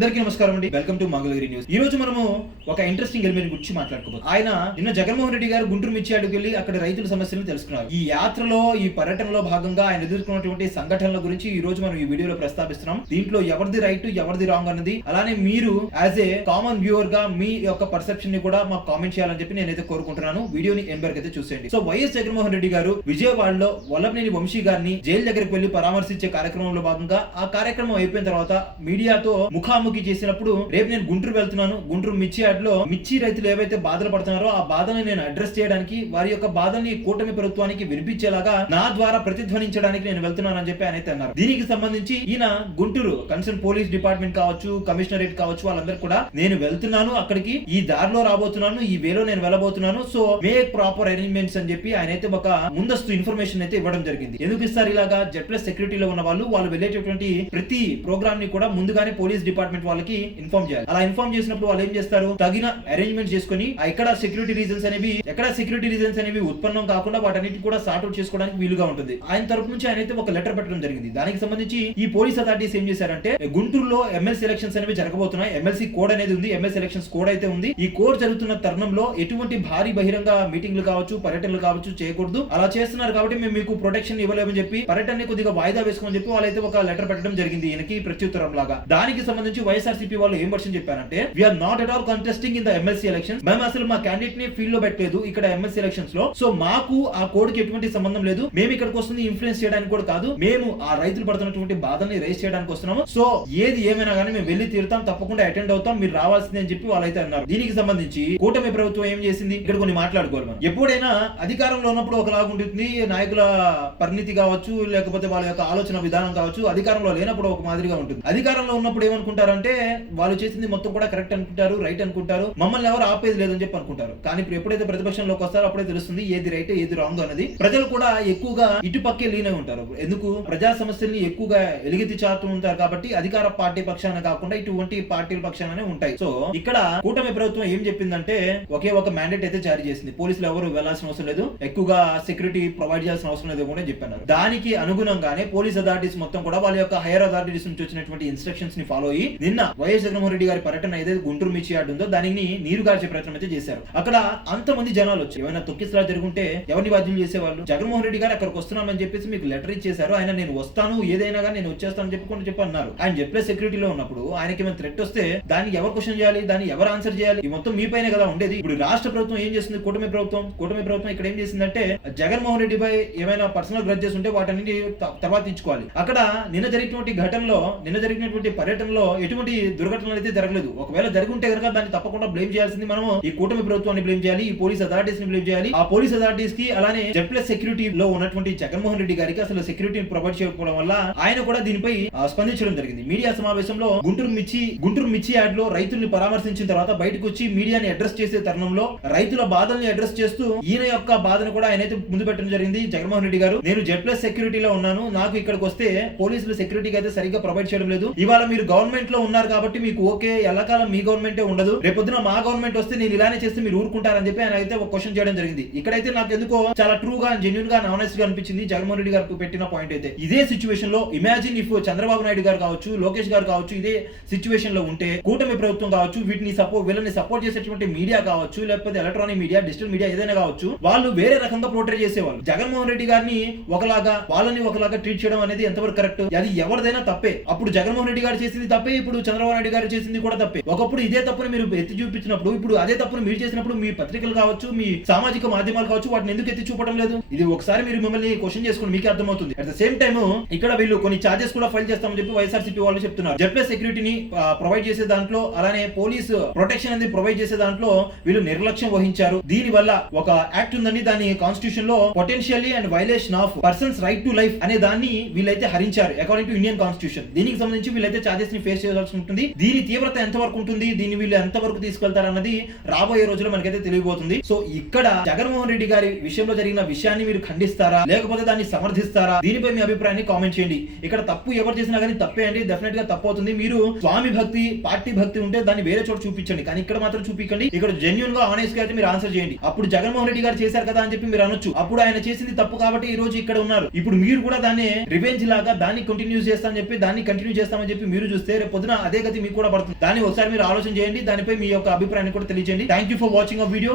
అందరికీ నమస్కారం అండి. Welcome to Mangalagiri news. ఈ రోజు మనము ఒక ఇంట్రెస్టింగ్ ఎలిమెంట్ గురించి మాట్లాడుకోబోతున్నాం. ఆయన నిన్న జగన్మోహన్ రెడ్డి గారు గుంటూరు మిర్చి అడుగు వెళ్లి అక్కడ రైతుల సమస్యలను తెలుసుకున్నారు. ఈ యాత్రలో ఈ పర్యటనలో భాగంగా ఆయన ఎదుర్కొన్నటువంటి సంఘటనల గురించి ఈ రోజు మనం ఈ వీడియోలో ప్రస్తావిస్తున్నాం. దీంట్లో ఎవరిది రైట్ ఎవరిది రాంగ్ అన్నది, అలానే మీరు యాజ్ ఏ కామన్ వ్యూవర్ గా మీ యొక్క పర్సెప్షన్ ని కూడా మాకు కామెంట్ చేయాలని చెప్పి నేనైతే కోరుకుంటున్నాను. వీడియోని ఎండ్ వరకు అయితే చూసేయండి. సో వైఎస్ జగన్మోహన్ రెడ్డి గారు విజయవాడలో వల్లభనేని వంశీ గారిని జైలు దగ్గరికి వెళ్లి పరామర్శించే కార్యక్రమంలో భాగంగా ఆ కార్యక్రమం అయిపోయిన తర్వాత మీడియాతో ముఖాముఖి చేసినప్పుడు రేపు నేను గుంటూరు వెళ్తున్నాను, గుంటూరు మిర్చి యార్డ్లో మిర్చి రైతులు ఏవైతే బాధలు పడుతున్నారో ఆ బాధని నేను అడ్రస్ చేయడానికి, వారి యొక్క బాధల్ని కూటమి ప్రభుత్వానికి వినిపించేలాగా నా ద్వారా ప్రతిధ్వనించడానికి నేను వెళ్తున్నాను అని చెప్పి ఆయన అన్నారు. దీనికి సంబంధించి ఈయన గుంటూరు కన్సర్న్ పోలీస్ డిపార్ట్మెంట్ కావచ్చు, కమిషనరేట్ కావచ్చు, వాళ్ళందరూ కూడా నేను వెళ్తున్నాను అక్కడికి, ఈ దారిలో రాబోతున్నాను, ఈ వేలో నేను వెళ్ళబోతున్నాను, సో మేక్ ప్రాపర్ అరేంజ్మెంట్స్ అని చెప్పి ఆయన అయితే ఒక ముందస్తు ఇన్ఫర్మేషన్ అయితే ఇవ్వడం జరిగింది. ఎందుకు ఇస్తారు ఇలాగా? జెడ్+ సెక్యూరిటీలో ఉన్న వాళ్ళు వెళ్ళేటటువంటి ప్రతి ప్రోగ్రామ్ ని కూడా ముందుగానే పోలీస్ డిపార్ట్మెంట్ వాళ్ళకి ఇన్ఫార్మ్ చేయాలి. అలా ఇన్ఫార్మ్ చేసినప్పుడు వాళ్ళు ఏం చేస్తారు, తగిన అరేంజ్మెంట్ చేసుకుని ఎక్కడ సెక్యూరిటీ రీజన్స్ అనేవి ఉత్పన్నం కాకుండా వాటన్నిటి కూడా సార్ట్ అవుట్ చేసుకోవడానికి వీలుగా ఉంటుంది. ఆయన తరపు నుంచి ఆయన అయితే ఒక లెటర్ పెట్టడం జరిగింది. దానికి సంబంధించి ఈ పోలీస్ అథారిటీస్ ఏం చేశారంటే, గుంటూరులో ఎమ్మెల్సీ ఎలక్షన్స్ అనేవి జరగబోతున్నాయి. ఎమ్మెల్సీ కోడ్ అనేది ఉంది, ఎమ్మెల్సీ ఎలక్షన్స్ కోడ్ అయితే ఉంది. ఈ కోడ్ జరుగుతున్న తరుణంలో ఎటువంటి భారీ బహిరంగ మీటింగ్లు కావచ్చు, పర్యటనలు కావచ్చు చేయకూడదు. అలా చేస్తున్నారు కాబట్టి మేము మీకు ప్రొటెక్షన్ ఇవ్వలేమని చెప్పి పర్యటనని కొద్దిగా వాయిదా వేసుకోమని చెప్పి వాళ్ళైతే ఒక లెటర్ పెట్టడం జరిగింది ఈయనకి ప్రత్యుత్తరం లాగా. దానికి సంబంధించి వైఎస్ఆర్సీపీ వాళ్ళు ఏం వర్షన్ చెప్పారంటే, we are not at all contesting in the MLC elections. మేము అసలు మా క్యాండిడేట్ ని ఫీల్డ్ లో పెట్టలేదు ఇక్కడ ఎమ్మెల్సీ ఎలక్షన్స్ లో. సో మాకు ఆ కోడ్ కి ఎటువంటి సంబంధం లేదు. మేము ఇక్కడికి వస్తుంది ఇన్ఫ్లుయెన్స్ చేయడానికి కూడా కాదు, మేము ఆ రైతులు పడుతున్నటువంటి బాధని రైజ్ చేయడానికి వస్తున్నాము. సో ఏది ఏమైనా కానీ మేము వెళ్ళి తీరుతాం, తప్పకుండా అటెండ్ అవుతాం, మీరు రావాల్సిందే అని చెప్పి వాళ్ళైతే అన్నారు. దీనికి సంబంధించి కూటమి ప్రభుత్వం ఏం చేసింది, ఇక్కడ కొన్ని మాట్లాడుకోవాలి మనం. ఎప్పుడైనా అధికారంలో ఉన్నప్పుడు ఒకలాగా ఉంటుంది నాయకుల పరిణితి కావచ్చు, లేకపోతే వాళ్ళ యొక్క ఆలోచన విధానం కావచ్చు. అధికారంలో లేనప్పుడు ఒక మాదిరిగా ఉంటుంది. అధికారంలో ఉన్నప్పుడు ఏమనుకుంటారంటే, వాళ్ళు చేసింది మొత్తం కూడా కరెక్ట్ అనుకుంటారు, రైట్ అనుకుంటారు, మమ్మల్ని ఎవరు ఆపేది లేదని చెప్పి అనుకుంటారు. కానీ ఇప్పుడు ఎప్పుడైతే ప్రతిపక్షంలోకి వస్తారో అప్పుడే తెలుస్తుంది ఏది రైట్ ఏది రాంగ్ అనేది. ప్రజలు కూడా ఎక్కువగా ఇటుపక్కే లీనే ఉంటారు. ఎందుకు? ప్రజా సమస్యల్ని ఎక్కువగా ఎలుగెత్తి చాటుతూ ఉంటారు కాబట్టి అధికార పార్టీ పక్షాన కాకుండా ఇటువంటి పార్టీల పక్షానే ఉంటాయి. సో ఇక్కడ కూటమి ప్రభుత్వం ఏం చెప్పిందంటే, ఒకే ఒక మ్యాండేట్ అయితే జారీ చేసింది. పోలీసులు ఎవరు వెళ్లాల్సిన అవసరం లేదు, ఎక్కువగా సెక్యూరిటీ ప్రొవైడ్ చేయాల్సిన అవసరం లేదు కూడా చెప్పారు. దానికి అనుగుణంగానే పోలీస్ అథారిటీస్ మొత్తం కూడా వాళ్ళ యొక్క హైయర్ అథారిటీస్ నుంచి వచ్చినటువంటి ఇన్స్ట్రక్షన్స్ ని ఫాలో అయ్యి నిన్న వైఎస్ జగన్మోహన్ రెడ్డి గారి పర్యటన ఏదైతే గుంటూరు మిర్చి యార్డ్ ఉందో దానిని నీరు గార్చే ప్రయత్నం అయితే చేశారు. అక్కడ అంతమంది జనాలు వచ్చి ఏమైనా తొక్కిసలా జరుగుంటే ఎవరిని బాధ్యులు చేసేవాళ్ళు? జగన్మోహన్ రెడ్డి గారు అక్కడికి వస్తున్నామని చెప్పేసి మీకు లెటర్ ఇచ్చేశారు. ఆయన నేను వస్తాను, ఏదైనా కానీ నేను వచ్చేస్తాను చెప్పి అన్నారు. ఆయన జెడ్+ సెక్యూరిటీలో ఉన్నప్పుడు ఆయనకి ఏమైనా థ్రెట్ వస్తే దాన్ని ఎవరు క్వశ్చన్ చేయాలి, దాన్ని ఎవరు ఆన్సర్ చేయాలి? ఈ మొత్తం మీ పైన కదా ఉండేది. ఇప్పుడు రాష్ట్ర ప్రభుత్వం ఏం చేస్తుంది, కూటమి ప్రభుత్వం ఇక్కడ ఏం చేసిందంటే, జగన్మోహన్ రెడ్డి పై ఏమైనా పర్సనల్ గ్రడ్జెస్ ఉంటే వాటన్నిటి తర్వాత ఇచ్చుకోవాలి. అక్కడ నిన్న జరిగినటువంటి పర్యటనలో ఎటువంటి దుర్ఘటనలు అయితే జరగలేదు. ఒకవేళ జరుగుంటే కనుక దాన్ని తప్పకుండా బ్లేమ్ చేయాల్సింది మనము ఈ కూటమి ప్రభుత్వాన్ని బ్లేమ్ చేయాలి, ఈ పోలీస్ అథారిటీస్ ని బ్లేమ్ చేయాలి. ఆ పోలీస్ అథారిటీస్ కి అలానే జెడ్+ సెక్యూరిటీలో ఉన్నటువంటి జగన్మోహన్ రెడ్డి గారికి అసలు సెక్యూరిటీని ప్రొవైడ్ చేయకపోవడం వల్ల ఆయన కూడా దీనిపై స్పందించడం జరిగింది. మీడియా సమావేశంలో గుంటూరు మిర్చి యార్డ్ లో రైతుల్ని పరామర్శించిన తర్వాత బయటకు వచ్చి మీడియాని అడ్రస్ చేసే తరుణంలో రైతుల బాధల్ని అడ్రస్ చేస్తూ ఈయన యొక్క బాధను కూడా ఆయన అయితే ముందు పెట్టడం జరిగింది. జగన్మోహన్ రెడ్డి గారు, నేను జెడ్+ సెక్యూరిటీలో ఉన్నాను, నాకు ఇక్కడికి వస్తే పోలీసులు సెక్యూరిటీకి అయితే సరిగ్గా ప్రొవైడ్ చేయడం లేదు. ఇవాళ మీరు గవర్నమెంట్ లో ఉన్నారు కాబట్టి మీకు ఓకే, ఎల్లకాలం మీ గవర్నమెంటే ఉండదు, రేపొద్దున మా గవర్నమెంట్ వస్తే నేను ఇలానే చేస్తే మీరు ఊరుకుంటారని చెప్పి ఆయన అయితే ఒక క్వశ్చన్ చేయడం జరిగింది. ఇక్కడైతే నాకు ఎందుకో చాలా ట్రూగా, జెన్యూన్ గా, ఆనెస్ట్ గా అనిపించింది జగన్మోహన్ రెడ్డి గారు పెట్టిన పాయింట్ అయితే. ఇదే సిచ్యువేషన్ లో ఇమాజిన్ ఇఫ్ చంద్రబాబు నాయుడు గారు కావచ్చు, లోకేష్ గారు కావచ్చు, ఇదే సిచ్యువేషన్ లో ఉంటే కూటమి ప్రభుత్వం కావచ్చు, వీళ్ళని సపోర్ట్ చేసేటువంటి మీడియా కావచ్చు, లేకపోతే ఎలక్ట్రానిక్ మీడియా, డిజిటల్ మీడియా ఏదైనా కావచ్చు, వాళ్ళు వేరే రకంగా పోర్ట్రే చేసేవాళ్ళు. జగన్మోహన్ రెడ్డి గారిని వాళ్ళని ఒకలాగా ట్రీట్ చేయడం అనేది ఎంతవరకు కరెక్ట్? అది ఎవరిదైనా తప్పే. అప్పుడు జగన్మోహన్ రెడ్డి గారు చేసింది తప్పే, ఇప్పుడు చంద్రబాబు నాయుడు గారు చేసింది కూడా తప్పే. ఒకప్పుడు ఇదే తప్పుని మీరు ఎత్తి చూపించినప్పుడు, ఇప్పుడు అదే తప్పుని మీరు చేసినప్పుడు మీ పత్రికలు కావచ్చు, మీ సామాజిక మాధ్యమాలు కావచ్చు, వాటిని ఎందుకు ఎత్తి చూపడం లేదు? ఇది ఒకసారి మీరు మిమ్మల్ని క్వశ్చన్ చేసుకుని మీకే అర్థమవుతుంది. అట్ ద సేమ్ టైమ్ ఇక్కడ వీళ్ళు కొన్ని చార్జెస్ కూడా ఫైల్ చేస్తామని చెప్పి వైఎస్ఆర్సీపీ వాళ్ళు చెప్తున్నారు. జెడ్+ సెక్యూరిటీని ప్రొవైడ్ చేసే దాంట్లో, అలానే పోలీస్ ప్రొటెక్షన్ అనేది ప్రొవైడ్ చేసే దాంట్లో వీళ్ళు నిర్లక్ష్యం వహించారు. దీని వల్ల ఒక యాక్ట్ ఉందని, దాని కాన్స్టిట్యూషన్ లో potentially and violation of persons right to life అనే దాన్ని వీళ్ళైతే హరించారు అకార్డింగ్ టు ఇండియన్ కాన్స్టిట్యూషన్. దీనికి సంబంధించి వీళ్ళైతే చార్జెస్ ని ఫేస్ చేయాల్సి ఉంటుంది. దీని తీవ్రత ఎంతవరకు ఉంటుంది, దీన్ని వీళ్ళు ఎంతవరకు తీసుకెళ్తారన్నది రాబోయే రోజుల్లో మనకైతే తెలియబోతుంది. సో ఇక్కడ జగన్మోహన్ రెడ్డి గారి విషయంలో జరిగిన విషయాన్ని మీరు ఖండిస్తారా, లేకపోతే దాన్ని సమర్థిస్తారా? దీనిపై మీ అభిప్రాయాన్ని కామెంట్ చేయండి. ఇక్కడ తప్పు ఎవరు చేసినా కానీ తప్పే అండి, డెఫినెట్ గా తప్పు అవుతుంది. మీరు స్వామి భక్తి, పార్టీ భక్తి ఉంటే దాన్ని వేరే చోట చూపించండి, కానీ ఇక్కడ మాత్రం చూపించండి. ఇక్కడ జెన్యూన్ గా, ఆనెస్ట్ గా అయితే మీరు ఆన్సర్ చేయండి. అప్పుడు జగన్మోహన్ రెడ్డి గారు చేశారు కదా అని చెప్పి మీరు అనొచ్చు, అప్పుడు ఆయన చేసింది తప్పు కాబట్టి ఈ రోజు ఇక్కడ ఉన్నారు. ఇప్పుడు మీరు కూడా దాన్ని రివెంజ్ లాగా దాన్ని కంటిన్యూ చేస్తామని చెప్పి మీరు చూస్తే రేపు పొద్దున రేపొద్దున అదే గతి మీకు కూడా పడుతుంది. దాన్ని ఒకసారి మీరు ఆలోచన చేయండి, దానిపై మీ యొక్క అభిప్రాయాన్ని కూడా తెలియజేయండి. Thank you for watching a video.